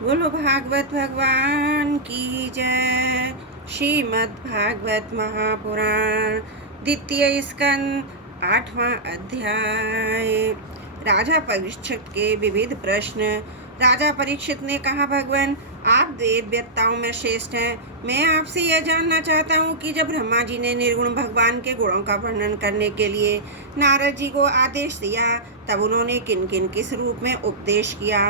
बोलो भागवत भगवान की जय। श्रीमद् भागवत महापुराण द्वितीय स्कंद 8वां अध्याय। राजा परीक्षित के विविध प्रश्न। राजा परीक्षित ने कहा, भगवान आप वेद वेत्ताओं में श्रेष्ठ हैं। मैं आपसे यह जानना चाहता हूँ कि जब ब्रह्मा जी ने निर्गुण भगवान के गुणों का वर्णन करने के लिए नारद जी को आदेश दिया, तब उन्होंने किन किन किस रूप में उपदेश किया।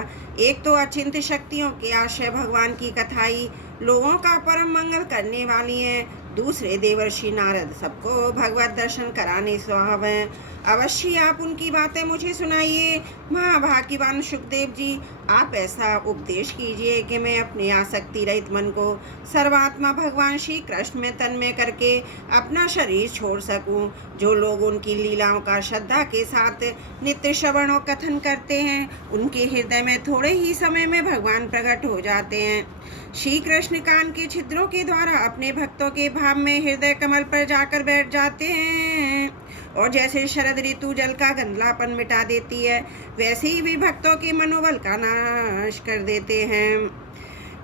एक तो अचिंत्य शक्तियों के आश्रय भगवान की कथाई लोगों का परम मंगल करने वाली है। दूसरे देवर्षि नारद सबको भगवत दर्शन कराने स्वभाव हैं। अवश्य आप उनकी बातें मुझे सुनाइए। महाभाग्यवान सुखदेव जी, आप ऐसा उपदेश कीजिए कि मैं अपने आसक्ति रहित मन को सर्वात्मा भगवान श्री कृष्ण में तन्मय करके अपना शरीर छोड़ सकूं। जो लोग उनकी लीलाओं का श्रद्धा के साथ नित्य श्रवण और कथन करते हैं, उनके हृदय में थोड़े ही समय में भगवान प्रकट हो जाते हैं। श्री कृष्ण कान के छिद्रों के द्वारा अपने भक्तों के भाव में हृदय कमल पर जाकर बैठ जाते हैं, और जैसे शरद ऋतु जल का गंधलापन मिटा देती है, वैसे ही वे भक्तों के मनोबल का नाश कर देते हैं।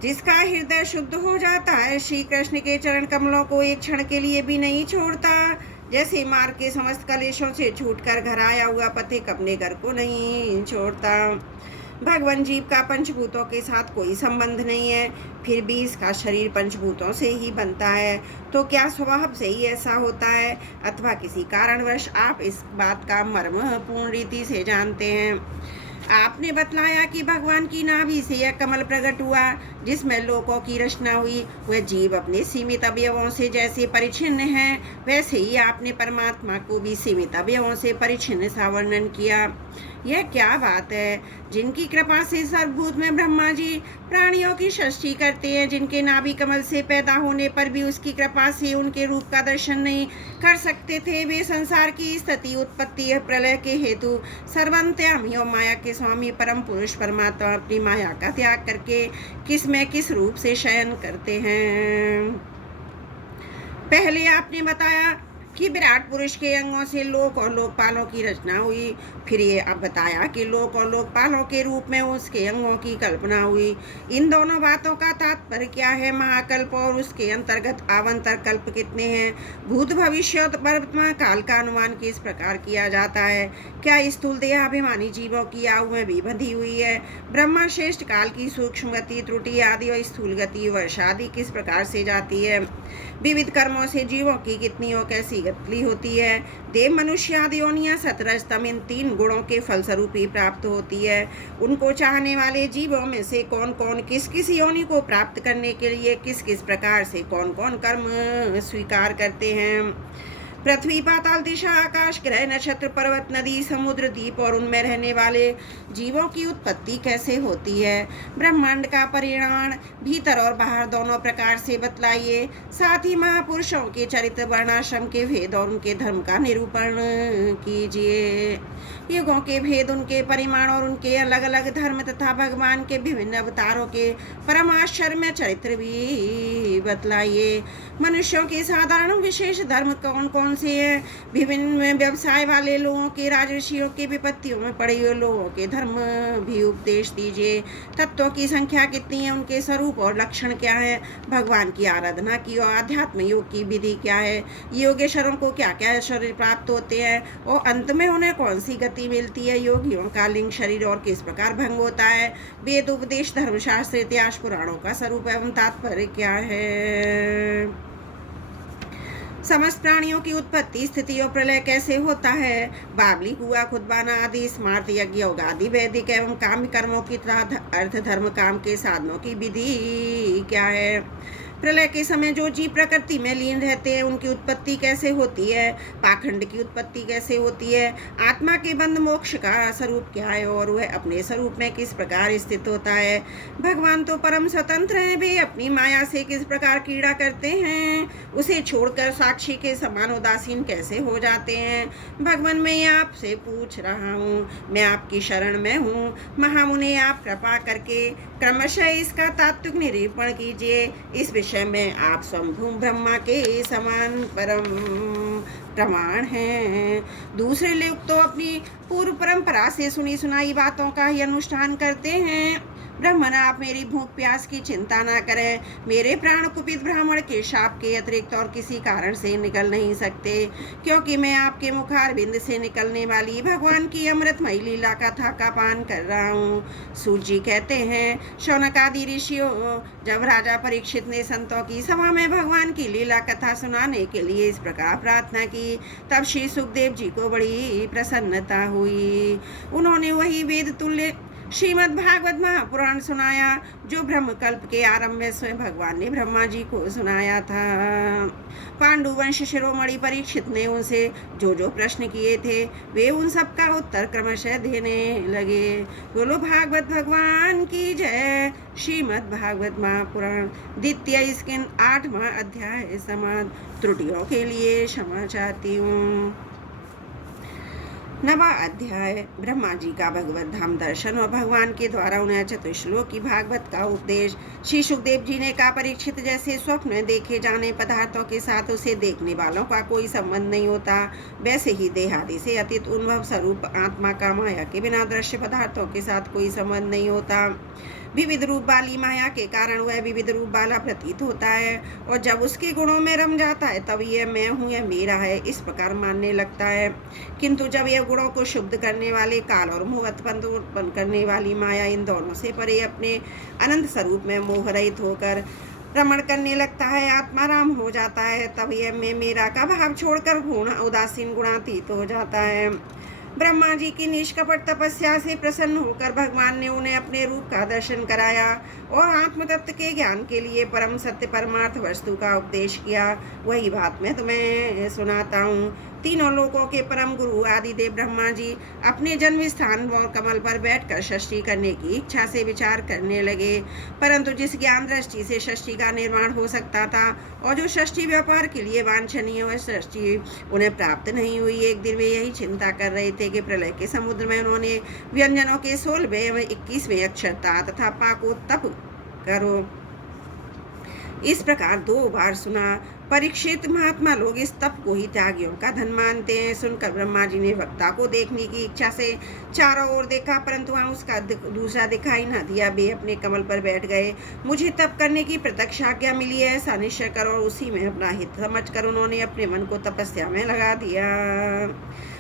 जिसका हृदय शुद्ध हो जाता है, श्री कृष्ण के चरण कमलों को एक क्षण के लिए भी नहीं छोड़ता। जैसे मार्ग के समस्त कलेशों से छूटकर घर आया हुआ पथिक अपने घर को नहीं छोड़ता। भगवान जीव का पंचभूतों के साथ कोई संबंध नहीं है, फिर भी इसका शरीर पंचभूतों से ही बनता है। तो क्या स्वभाव से ही ऐसा होता है, अथवा किसी कारणवश आप इस बात का मर्म पूर्ण रीति से जानते हैं? आपने बतलाया कि भगवान की नाभि से यह कमल प्रकट हुआ जिसमें लोकों की रचना हुई। वह जीव अपने सीमित अवयवों से जैसे परिच्छिन्न है, वैसे ही आपने परमात्मा को भी सीमित अवयवों से परिच्छिन्न सा वर्णन किया। यह क्या बात है? जिनकी कृपा से सर्वभूत में ब्रह्मा जी प्राणियों की सृष्टि करते हैं, जिनके नाभि कमल से पैदा होने पर भी उसकी कृपा से उनके रूप का दर्शन नहीं कर सकते थे, वे संसार की स्थिति उत्पत्ति प्रलय के हेतु सर्वंतयामी और माया के स्वामी परम पुरुष परमात्मा अपनी माया का त्याग करके किस में किस रूप से शयन करते हैं? पहले आपने बताया कि विराट पुरुष के अंगों से लोक और लोकपालों की रचना हुई। फिर ये अब बताया कि लोक और लोकपालों के रूप में उसके अंगों की कल्पना हुई। इन दोनों बातों का तात्पर्य क्या है? महाकल्प और उसके अंतर्गत आवंतर कल्प कितने हैं? भूत भविष्य और वर्तमान काल का अनुमान किस प्रकार किया जाता है? क्या स्थूल देहाभिमानी जीवों की आयु में भी बंधी हुई है? ब्रह्मा श्रेष्ठ काल की सूक्ष्म गति, त्रुटि आदि और स्थूल गति, वर्ष आदि किस प्रकार से जाती है? विविध कर्मों से जीवों की कितनी और कैसी गति होती है? देव, मनुष्य आदि योनियां सतरजतम इन तीन गुणों के फलस्वरूप ही प्राप्त होती है। उनको चाहने वाले जीवों में से कौन कौन किस किस योनि को प्राप्त करने के लिए किस किस प्रकार से कौन कौन कर्म स्वीकार करते हैं? पृथ्वी, पाताल, दिशा, आकाश, ग्रह, नक्षत्र, पर्वत, नदी, समुद्र, द्वीप और उनमें रहने वाले जीवों की उत्पत्ति कैसे होती है? ब्रह्मांड का परिमाण भीतर और बाहर दोनों प्रकार से बतलाइए। साथ ही महापुरुषों के चरित्र, वर्णाश्रम के भेद और उनके धर्म का निरूपण कीजिए। युगों के भेद, उनके परिमाण और उनके अलग अलग धर्म तथा भगवान के विभिन्न अवतारों के परम आश्चर्य चरित्र भी बतलाइए। मनुष्यों के साधारण विशेष धर्म कौन कौन से हैं? विभिन्न व्यवसाय वाले लोगों के, राजर्षियों के, विपत्तियों में पड़े हुए लोगों के धर्म भी उपदेश दीजिए। तत्वों की संख्या कितनी है? उनके स्वरूप और लक्षण क्या है? भगवान की आराधना की और आध्यात्म योग की विधि क्या है? योगेश्वरों को क्या क्या ऐश्वर्य प्राप्त होते हैं और अंत में उन्हें कौन सी गति मिलती है? योगियों का लिंग, शरीर और किस प्रकार भंग होता है? वेद, उपदेश, धर्मशास्त्र, इतिहास, पुराणों का स्वरूप एवं तात्पर्य क्या है? समस्त प्राणियों की उत्पत्ति, स्थिति और प्रलय कैसे होता है? बावली, कुआ, खुदबाना आदि स्मार्त, यज्ञ, योग आदि वैदिक एवं काम्य कर्मों की तरह अर्थ, धर्म, काम के साधनों की विधि क्या है? प्रलय के समय जो जीव प्रकृति में लीन रहते हैं, उनकी उत्पत्ति कैसे होती है? पाखंड की उत्पत्ति कैसे होती है? आत्मा के बंध मोक्ष का स्वरूप क्या है और वह अपने स्वरूप में किस प्रकार स्थित होता है? भगवान तो परम स्वतंत्र हैं, वे अपनी माया से किस प्रकार क्रीड़ा करते हैं? उसे छोड़कर साक्षी के समान उदासीन कैसे हो जाते हैं? भगवान, मैं आपसे पूछ रहा हूँ, मैं आपकी शरण में हूँ। महामुनि, आप कृपा करके क्रमशः इसका तात्विक निरूपण कीजिए। इस विषय में आप स्वयं ब्रह्मा के समान परम प्रमाण हैं। दूसरे लोग तो अपनी पूर्व परंपरा से सुनी सुनाई बातों का ही अनुष्ठान करते हैं। ब्राह्मण, आप मेरी भूख प्यास की चिंता ना करें। मेरे प्राण कुपित ब्राह्मण के शाप के अतिरिक्त और किसी कारण से निकल नहीं सकते, क्योंकि मैं आपके मुखारबिंद से निकलने वाली भगवान की अमृतमयी लीला कथा का पान कर रहा हूँ। सूत जी कहते हैं, शौनक आदि ऋषियों, जब राजा परीक्षित ने संतों की सभा में भगवान की लीला कथा सुनाने के लिए इस प्रकार प्रार्थना की, तब श्री सुखदेव जी को बड़ी प्रसन्नता हुई। उन्होंने वही वेद तुल्य श्रीमद् भागवत महापुराण सुनाया जो ब्रह्मकल्प के आरंभ में स्वयं भगवान ने ब्रह्मा जी को सुनाया था। पांडुवंश शिरोमणि परीक्षित ने उनसे जो जो प्रश्न किए थे वे उन सब का उत्तर क्रमशः देने लगे। बोलो भागवत भगवान की जय। श्रीमद् भागवत महापुराण द्वितीय स्कंद 8वां अध्याय समाप्त। त्रुटियों के लिए क्षमा चाहती हूँ। 9वां अध्याय ब्रह्मा जी का भगवत धाम दर्शन और भगवान के द्वारा उन्हें चतुश्लोक की भागवत का उपदेश। श्री सुखदेव जी ने कहा, परीक्षित, जैसे स्वप्न में देखे जाने पदार्थों के साथ उसे देखने वालों का कोई संबंध नहीं होता, वैसे ही देहादि से अतीत उन्भव स्वरूप आत्मा का माया के बिना दृश्य पदार्थों के साथ कोई संबंध नहीं होता। विविध रूप वाली माया के कारण वह विविध रूप वाला प्रतीत होता है, और जब उसके गुणों में रम जाता है तब यह मैं हूँ, यह मेरा है, इस प्रकार मानने लगता है। किंतु जब यह गुणों को शुद्ध करने वाले काल और मोह उत्पन्न करने वाली माया इन दोनों से परे अपने अनंत स्वरूप में मोह रहित होकर रमण करने लगता है, आत्माराम हो जाता है, तब यह मैं मेरा का भाव छोड़कर गुण उदासीन गुणातीत हो जाता है। ब्रह्मा जी की निष्कपट तपस्या से प्रसन्न होकर भगवान ने उन्हें अपने रूप का दर्शन कराया और आत्म तत्व के ज्ञान के लिए परम सत्य परमार्थ वस्तु का उपदेश किया। वही बात मैं तुम्हें सुनाता हूँ। तीनों लोकों के परम गुरु आदिदेव ब्रह्मा जी अपने जन्म स्थान और कमल पर बैठकर सृष्टि करने की इच्छा से विचार करने लगे, परंतु जिस ज्ञान दृष्टि से सृष्टि का निर्माण हो सकता था और जो सृष्टि व्यापार के लिए वांछनीय वह सृष्टि उन्हें प्राप्त नहीं हुई। एक दिन वे यही चिंता कर रहे थे कि प्रलय के समुद्र में उन्होंने व्यंजनों के 16वें व 21वें अक्षर ता तथा पा को तप करो इस प्रकार 2 बार सुना। परीक्षित, महात्मा लोग इस तप को ही त्यागियों का धन मानते हैं। सुनकर ब्रह्मा जी ने वक्ता को देखने की इच्छा से चारों ओर देखा, परंतु वहाँ उसका दूसरा दिखाई न दिया। वे अपने कमल पर बैठ गए। मुझे तप करने की प्रत्यक्ष आज्ञा मिली है, ऐसा निश्चय कर और उसी में अपना हित समझकर उन्होंने अपने मन को तपस्या में लगा दिया।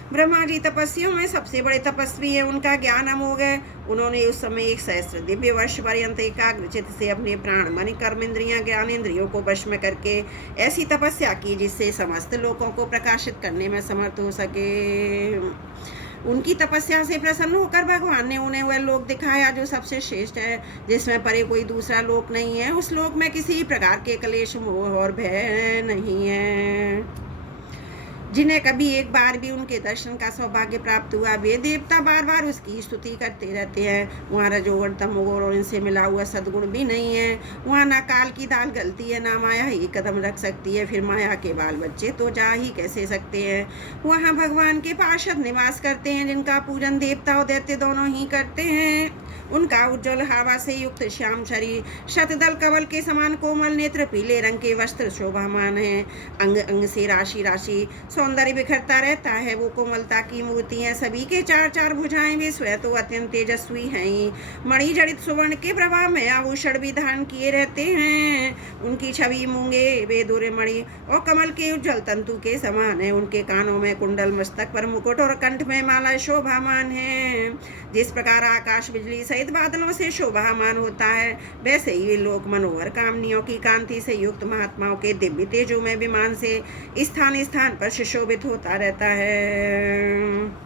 ब्रह्मा जी तपस्वियों में सबसे बड़े तपस्वी हैं, उनका ज्ञान अमोघ है। उन्होंने उस समय 1 सहस्त्र दिव्य वर्ष पर्यंत एकाग्रचित से अपने प्राण मन कर्म इंद्रियां ज्ञान इंद्रियों को वश में करके ऐसी तपस्या की जिससे समस्त लोगों को प्रकाशित करने में समर्थ हो सके। उनकी तपस्या से प्रसन्न होकर भगवान ने उन्हें वह लोक दिखाया जो सबसे श्रेष्ठ है, जिसमें परे कोई दूसरा लोक नहीं है। उस लोक में किसी प्रकार के क्लेश, मोह और भय नहीं है। जिन्हें कभी एक बार भी उनके दर्शन का सौभाग्य प्राप्त हुआ, वे देवता बार बार उसकी स्तुति करते रहते हैं। वहाँ रजोगुण तमोगुण और इनसे मिला हुआ सद्गुण भी नहीं है। वहाँ ना काल की दाल गलती है, ना माया ही कदम रख सकती है, फिर माया के बाल बच्चे तो जा ही कैसे सकते हैं। वहाँ भगवान के पार्षद निवास करते हैं, जिनका पूजन देवता और दैत्य दोनों ही करते हैं। उनका उज्ज्वल हवा से युक्त श्याम शरीर, शतदल कमल के समान कोमल नेत्र, पीले रंग के वस्त्र शोभामान है। अंग अंग से राशि राशि सौंदर्य बिखरता रहता है। वो कोमलता की मूर्ति है, सभी के 4-4 भुजाएं, वे स्वयं तो अत्यंत तेजस्वी हैं ही। मणि जड़ित सुवर्ण के प्रभाव में आभूषण भी धारण किए रहते हैं। उनकी छवि मूंगे बेदुरे मणि और कमल के उज्ज्वल तंतु के समान है। उनके कानों में कुंडल, मस्तक पर मुकुट और कंठ में माला शोभामान है। जिस प्रकार आकाश बिजली सहित बादलों से शोभामान होता है, वैसे ही लोक मनोहर कामनियों की कांति से युक्त महात्माओं के दिव्य तेजों में विमान से स्थान स्थान पर सुशोभित होता रहता है।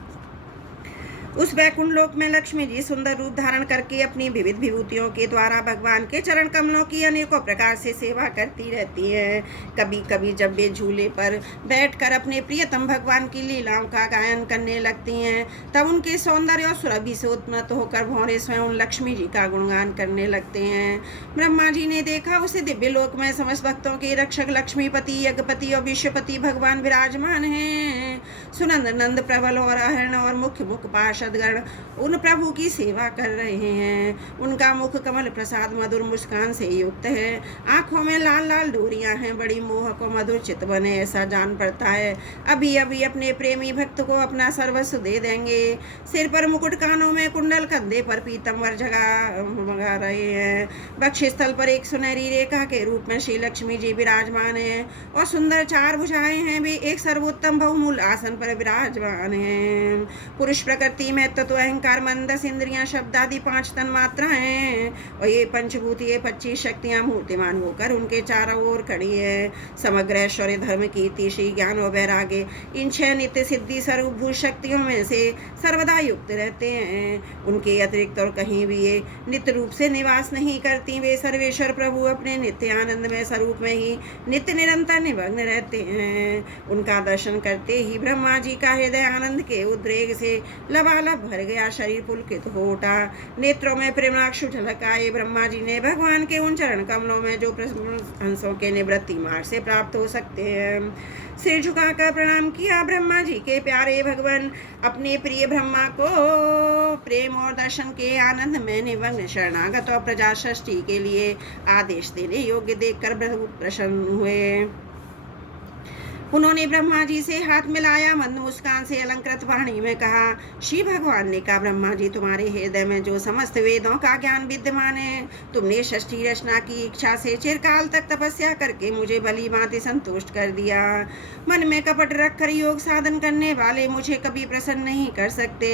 उस वैकुंठ लोक में लक्ष्मी जी सुंदर रूप धारण करके अपनी विविध विभूतियों के द्वारा भगवान के चरण कमलों की अनेकों प्रकार से सेवा करती रहती हैं। कभी कभी जब वे झूले पर बैठकर अपने प्रियतम भगवान की लीलाओं का गायन करने लगती हैं, तब उनके सौंदर्य और सुरभि से उत्मत्त होकर भौरे स्वयं लक्ष्मी जी का गुणगान करने लगते हैं। ब्रह्मा जी ने देखा उसे दिव्य लोक में समस्त भक्तों के रक्षक लक्ष्मीपति, यज्ञपति और विश्वपति भगवान विराजमान हैं। सुनंद नंद, प्रबल और अहर्ण और मुख्य मुख पार्षद पार्षदगण उन प्रभु की सेवा कर रहे हैं। उनका मुख कमल प्रसाद मधुर मुस्कान से युक्त है, आंखों में लाल लाल डोरियां हैं, बड़ी मोहक और मधुर चित बने ऐसा जान पड़ता है अभी अभी अपने प्रेमी भक्त को अपना सर्वस्व दे देंगे। सिर पर मुकुट, कानों में कुंडल, कंधे पर पीतम्बर जगा रहे हैं। बक्षी स्थल पर एक सुनहरी रेखा के रूप में श्री लक्ष्मी जी विराजमान है और सुंदर चार भुजाएं हैं, वे एक सर्वोत्तम बहुमूल आसन पर विराजमान हैं। पुरुष प्रकृति में तत्व अहंकार मन 10 इंद्रियां शब्द आदि 5 तन मात्रा हैं और ये पंचभूत ये 25 शक्तियां मूर्तिमान होकर उनके चारों ओर खड़ी है। समग्र ऐश्वर्य धर्म कीर्ति श्री ज्ञान और वैराग्य इन 6 नित्य सिद्धि स्वरूप भूत शक्तियों में से सर्वदा युक्त रहते हैं। उनके अतिरिक्त और कहीं भी ये नित्य रूप से निवास नहीं करती। वे सर्वेश्वर प्रभु अपने नित्य आनंदमय स्वरूप में ही नित्य निरंतर निमग्न रहते हैं। उनका दर्शन करते ही ब्रह्मा जी का हृदय आनंद के उद्रेक से लबालब भर गया, शरीर पुलकित हो उठा, नेत्रों में प्रेमाक्षु झलक आए। ब्रह्मा जी ने भगवान के उन चरण कमलों में जो अंशों के निवृत्ति मार्ग से प्राप्त हो सकते हैं सिर झुकाकर प्रणाम किया। ब्रह्मा जी के प्यारे भगवान अपने प्रिय ब्रह्मा को प्रेम और दर्शन के आनंद में निमग्न शरणागत और प्रजा सृष्टि के लिए आदेश देने योग्य देखकर प्रसन्न हुए। उन्होंने ब्रह्मा जी से हाथ मिलाया, मंद मुस्कान से अलंकृत वाणी में कहा। श्री भगवान ने कहा, ब्रह्मा जी तुम्हारे हृदय में जो समस्त वेदों का ज्ञान विद्यमान है, तुमने षष्ठी रचना की इच्छा से चिरकाल तक तपस्या करके मुझे भली भांति संतुष्ट कर दिया। मन में कपट रखकर योग साधन करने वाले मुझे कभी प्रसन्न नहीं कर सकते।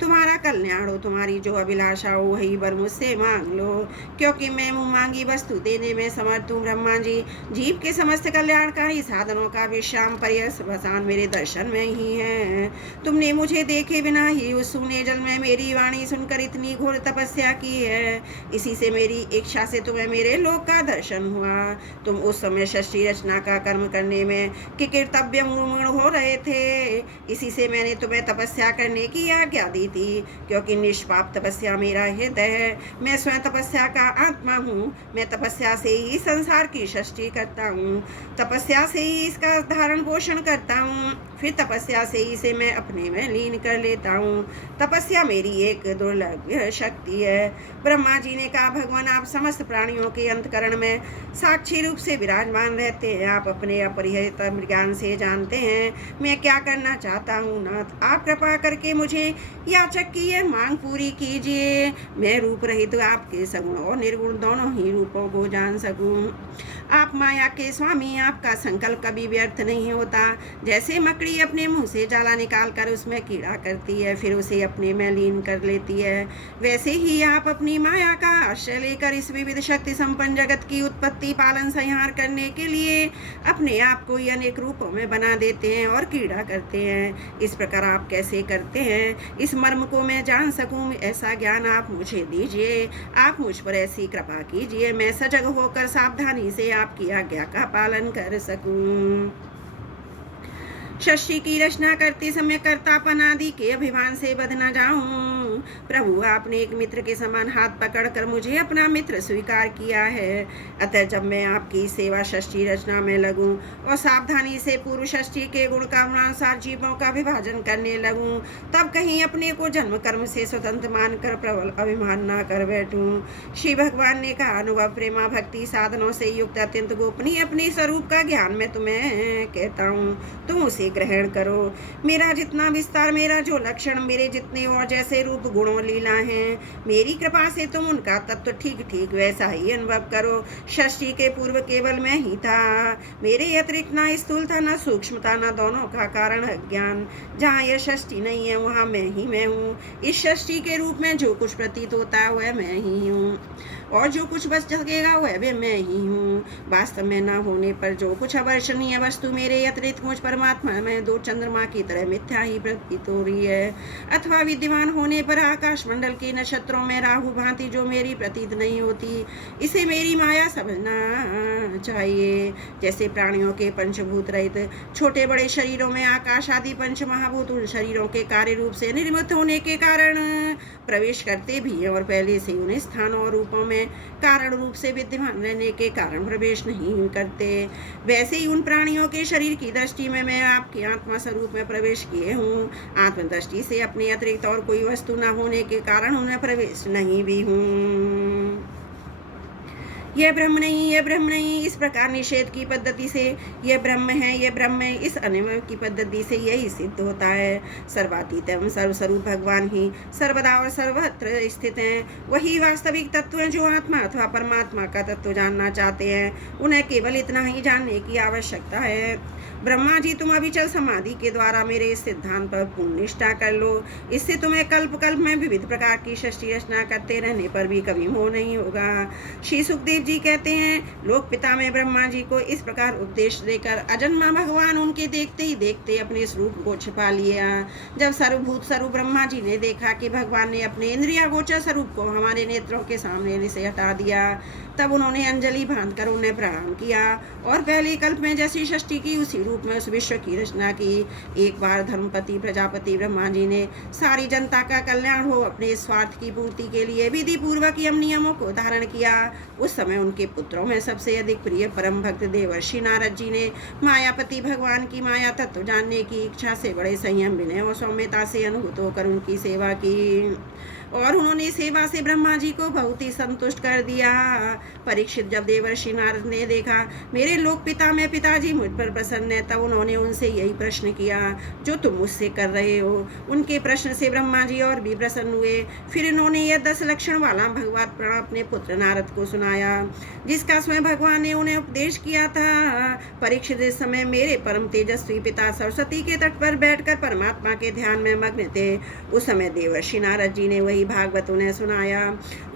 तुम्हारा कल्याण हो, तुम्हारी जो अभिलाषा हो वही वर मुझसे मांग लो, क्योंकि मैं मुँह मांगी वस्तु देने में समर्थ हूँ। ब्रह्मा जी, जीव के समस्त कल्याणकारी साधनों का श्याम पर्यवसान मेरे दर्शन में ही है। तुमने मुझे देखे बिना ही उस सूने जल में मेरी वाणी सुनकर इतनी घोर तपस्या की है। इसी से मेरी इच्छा से तुम्हें मेरे लोक का दर्शन हुआ। तुम उस समय षष्ठी रचना का कर्म करने में कि कर्तव्य मूर्ण हो रहे थे, इसी से मैंने तुम्हें तपस्या करने की आज्ञा दी थी, क्योंकि निष्पाप तपस्या मेरा हृदय है। मैं स्वयं तपस्या का आत्मा हूँ। मैं तपस्या से ही संसार की सृष्टि करता हूँ, तपस्या से ही इसका धारण पोषण करता हूँ, फिर तपस्या से इसे मैं अपने में लीन कर लेता हूँ। तपस्या मेरी एक दुर्लभ शक्ति है। ब्रह्मा जी ने कहा, भगवान आप समस्त प्राणियों के अंतकरण में साक्षी रूप से विराजमान रहते हैं। आप अपने अपरिहित ज्ञान से जानते हैं मैं क्या करना चाहता हूँ। नाथ, आप कृपा करके मुझे याचक की यह मांग पूरी कीजिए। मैं रूप रहित आपके सगुण और निर्गुण दोनों ही रूपों को जान सकूं। आप माया के स्वामी, आपका संकल्प कभी व्यर्थ नहीं होता। जैसे मकड़ी अपने मुंह से जाला निकाल कर उसमें कीड़ा करती है, फिर उसे अपने में लीन कर लेती है, वैसे ही आप अपनी माया का आश्रय लेकर इस विविध शक्ति संपन्न जगत की उत्पत्ति पालन संहार करने के लिए अपने आप को अनेक रूपों में बना देते हैं और कीड़ा करते हैं। इस प्रकार आप कैसे करते हैं, इस मर्म को मैं जान सकूं, ऐसा ज्ञान आप मुझे दीजिए। आप मुझ पर ऐसी कृपा कीजिए, मैं सजग होकर सावधानी से आपकी आज्ञा का पालन कर सकूं। षष्ठी की रचना करते समय कर्तापन आदि के अभिमान से बध न जाऊं। प्रभु, आपने एक मित्र के समान हाथ पकड़कर मुझे अपना मित्र स्वीकार किया है। अतः जब मैं आपकी सेवा षष्ठी रचना में लगूं और सावधानी से पूर्व षष्ठी के गुण कामनानुसार जीवों का विभाजन करने लगूं, तब कहीं अपने को जन्म कर्म से स्वतंत्र मानकर प्रबल अभिमान न कर बैठूं। श्री भगवान ने कहा, अनुभव प्रेमा भक्ति साधनों से युक्त अत्यंत गोपनीय अपने स्वरूप का ज्ञान मैं तुम्हें कहता हूँ, तुम उसे ग्रहण करो। मेरा जितना विस्तार, मेरा जो लक्षण, मेरे जितने और जैसे रूप गुणों लीला हैं, मेरी कृपा से तुम उनका तत्व ठीक ठीक वैसा ही अनुभव करो। षष्ठी के पूर्व केवल मैं ही था, मेरे अतिरिक्त ना स्थूलता ना सूक्ष्मता ना दोनों का कारण अज्ञान। जहाँ यह षष्ठी नहीं है वहाँ मैं हूँ। इस षष्ठी के रूप में जो कुछ प्रतीत होता है वह मैं ही हूँ, और जो कुछ बच सकेगा वह भी मैं ही हूँ। वास्तव में न होने पर जो कुछ अवर्षणीय वस्तु मेरे अतिरिक्त मुझ परमात्मा में दो चंद्रमा की तरह मिथ्या ही प्रतीत हो रही है, अथवा विद्यमान होने पर आकाश मंडल के नक्षत्रों में राहु भांति जो मेरी प्रतीत नहीं होती, इसे मेरी माया समझना चाहिए। जैसे प्राणियों के पंचभूत रहित छोटे बड़े शरीरों में आकाश आदि पंच महाभूत उन शरीरों के कार्य रूप से निर्मित होने के कारण प्रवेश करते भी हैं और पहले से उन स्थानों और रूपों में में कारण रूप से विद्यमान रहने के कारण प्रवेश नहीं करते, वैसे ही उन प्राणियों के शरीर की दृष्टि में मैं आपके आत्मा स्वरूप में प्रवेश किए हूँ। आत्मदृष्टि से अपने अतिरिक्त और कोई वस्तु न होने के कारण उन्हें प्रवेश नहीं भी हूँ। यह ब्रह्म नहीं, यह ब्रह्म नहीं, इस प्रकार निषेध की पद्धति से यह ब्रह्म है, यह ब्रह्म है, इस अनुभव की पद्धति से यही सिद्ध होता है। सर्वातीत एवं सर्वस्वरूप भगवान ही सर्वदा और सर्वत्र स्थित हैं। वही वास्तविक तत्व हैं जो आत्मा अथवा परमात्मा का तत्व जानना चाहते हैं। उन्हें केवल इतना ही जानने की आवश्यकता है। ब्रह्मा जी, तुम अविचल समाधि के द्वारा मेरे इस सिद्धांत पर पूर्ण निष्ठा कर लो। इससे तुम्हें कल्प कल्प में विविध प्रकार की सृष्टि रचना करते रहने पर भी कभी मोह नहीं होगा। श्री सुखदेव जी कहते हैं, लोक पिता में ब्रह्मा जी को इस प्रकार उपदेश देकर अजन्मा भगवान उनके देखते ही देखते अपने स्वरूप को छिपा लिया। जब सर्वभूत स्वरूप ब्रह्मा जी ने देखा कि भगवान ने अपने इंद्रिया गोचर स्वरूप को हमारे नेत्रों के सामने से हटा दिया, तब उन्होंने अंजलि बांधकर उन्हें प्रणाम किया और पहले कल्प में जैसी सृष्टि की उसी रूप में उस विश्व की रचना की। एक बार धर्मपति प्रजापति ब्रह्मा जी ने सारी जनता का कल्याण हो अपने स्वार्थ की पूर्ति के लिए विधि पूर्वक यम नियमों को धारण किया। उस समय उनके पुत्रों में सबसे अधिक प्रिय परम भक्त देवर्षि नारद जी ने मायापति भगवान की माया तत्व जानने की इच्छा से बड़े संयम, विनय और सौम्यता से अनुभूत होकर उनकी सेवा की और उन्होंने सेवा से ब्रह्मा जी को बहुत ही संतुष्ट कर दिया। परीक्षित, जब देवर्षि नारद ने देखा मेरे लोक पिता में पिताजी मुझ पर प्रसन्न है, तब उन्होंने उनसे यही प्रश्न किया जो तुम मुझसे कर रहे हो। उनके प्रश्न से ब्रह्मा जी और भी प्रसन्न हुए। फिर इन्होंने यह 10 लक्षण वाला भगवत पुराण अपने पुत्र नारद को सुनाया, जिसका स्वयं भगवान ने उन्हें उपदेश किया था। परीक्षित, इस समय मेरे परम तेजस्वी पिता सरस्वती के तट पर बैठकर परमात्मा के ध्यान में मग्न थे। उस समय देवर्षि नारद जी ने वही भागवत उन्हें सुनाया।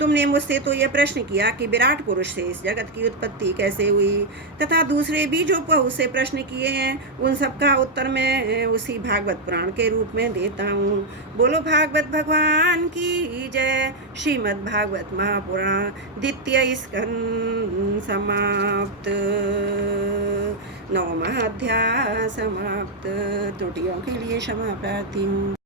तुमने मुझसे तो यह प्रश्न किया कि विराट पुरुष से इस जगत की उत्पत्ति कैसे हुई, तथा दूसरे भी जो बहुत से प्रश्न किए हैं उन सबका उत्तर मैं उसी भागवत पुराण के रूप में देता हूँ। बोलो भागवत भगवान की जय। श्रीमद् भागवत महापुराण द्वितीय स्कंद समाप्त। 9वां अध्याय समाप्त। त्रुटियों के लिए क्षमा प्रार्थी हूँ।